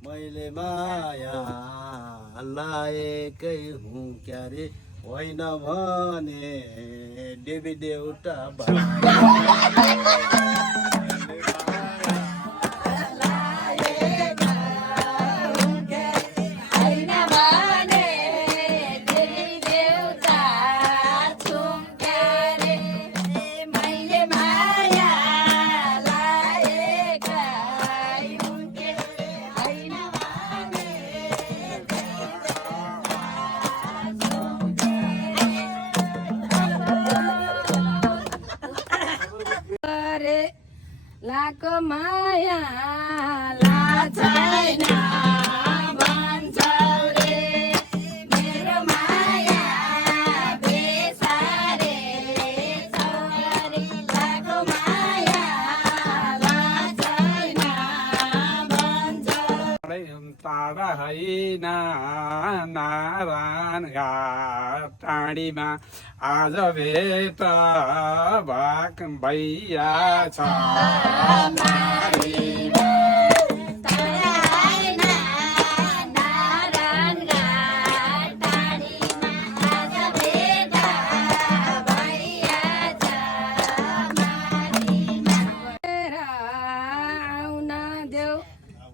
मैले माया लाएकै हुँ क्यारे होइन भने देवी देउता लाको माया लाछैन भन्छ रे मेरो माया बेसारे छोरी लाको माया लाछैन भन्छ टाढा होइन नारायण घाट टाढीमा आज भेट भाक भैया छ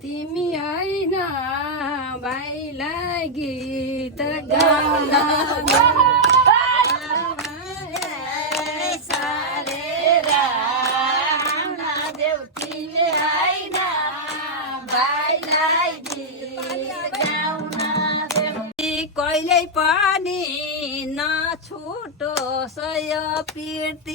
तिमी होइन भाइलाई गीत गाउन सारेर आउन देऊ तिमी होइन भाइलाई गीत गाउन देऊ कहिल्यै पनि नछुटोस् यो पिर्ती